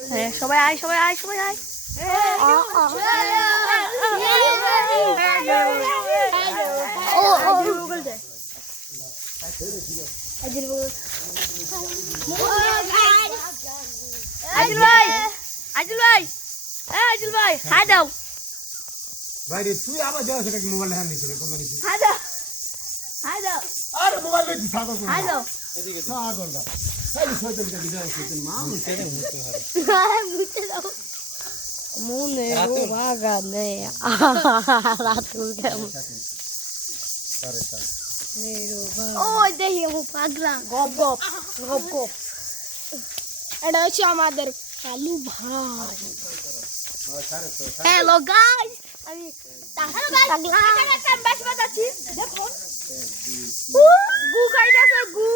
হ্যাঁ সবাই আয় সবাই আয় সবাই আয় আজিল ভাই আজিল ভাই আজিল ভাই হাই দাও ভাই রে তুই আবার যাও সেটা কি মোবাইল হ্যান্ড দিছিস কোন দিছিস হাই দাও হাই দাও আরে মোবাইল দিছিস সাগর কোন হাই দাও এদিকে সাগর দাও এই শয়তানটা কি দাও শয়তান মা মুছে দে মুছে হারে মুছে দাও মনে রোগা নে রাত কেমন আরে স্যার ওই দেখি ও পাগলা গপ গপ গপ গপ এটা হচ্ছে আমাদের কালু ভাই হ্যালো গাইস আমি পাগলা এখানে বাস বাজাচ্ছি দেখুন গু খাইতাছে গু